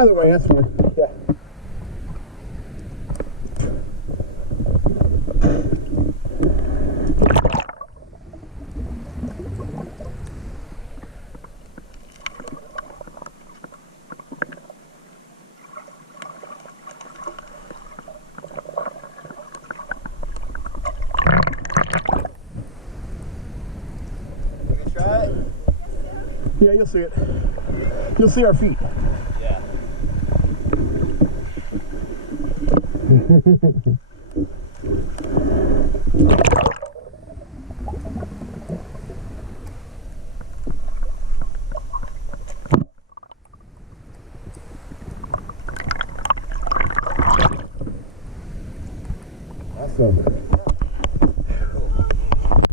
Either way, that's fine. Yeah. Yeah, you'll see it. You'll see our feet. Yeah. Awesome.